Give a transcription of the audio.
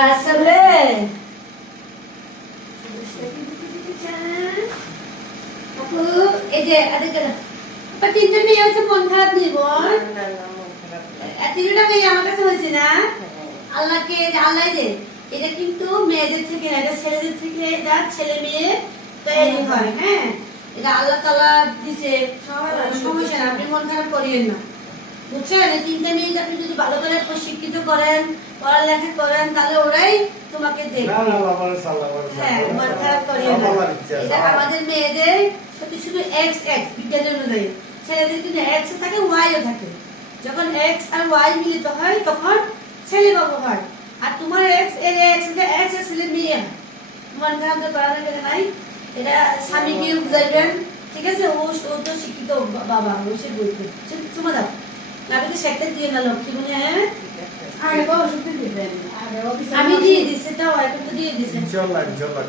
আসলে আপু এই যে তিনজন মেয়ে হচ্ছে মন খারাপ নিব তিনটা মেয়ে আমার কাছে হয়েছে না আল্লাহকে আল্লাহ যে এটা কিন্তু মেয়েদের থেকে না এটা ছেলেদের থেকে এটা ছেলে মেয়ে তৈরি হয় হ্যাঁ এটা আল্লাহ তাআলা দিছে সমস্যা না আপনি মন খারাপ করিয়েন না বুঝছেন এই তিনটা মেয়ে আপনি যদি ভালো করে প্রশিক্ষিত করেন পড়ালেখা করেন তাহলে ওরাই তোমাকে দেখবে না না বাবা সাল্লাল্লাহু আলাইহি হ্যাঁ মন খারাপ করিয়েন না এটা আমাদের মেয়েদের শুধু শুধু এক্স এক্স বিজ্ঞানের অনুযায়ী ছেলেদের কিন্তু এক্স থাকে ওয়াই ও থাকে যখন এক্স আর ওয়াই মিলিত হয় তখন ছেলে বাবু হয় আর তোমার এক্স এর এক্স এক্স ছেলে মেয়ে হয় মন খারাপ করার কিছু নাই এটা স্বামীকে বুঝাইবেন ঠিক আছে ও তো শিক্ষিত বাবা ও সে বলবে চুমা দাও আমি তো শেখতে দিয়ে না লক্ষ্মী বলে হ্যাঁ আরে বাবা শুনতে দিবেন আমি দিয়ে দিছি তাও এখন তো দিয়ে দিছি ইনশাআল্লাহ ইনশাআল্লাহ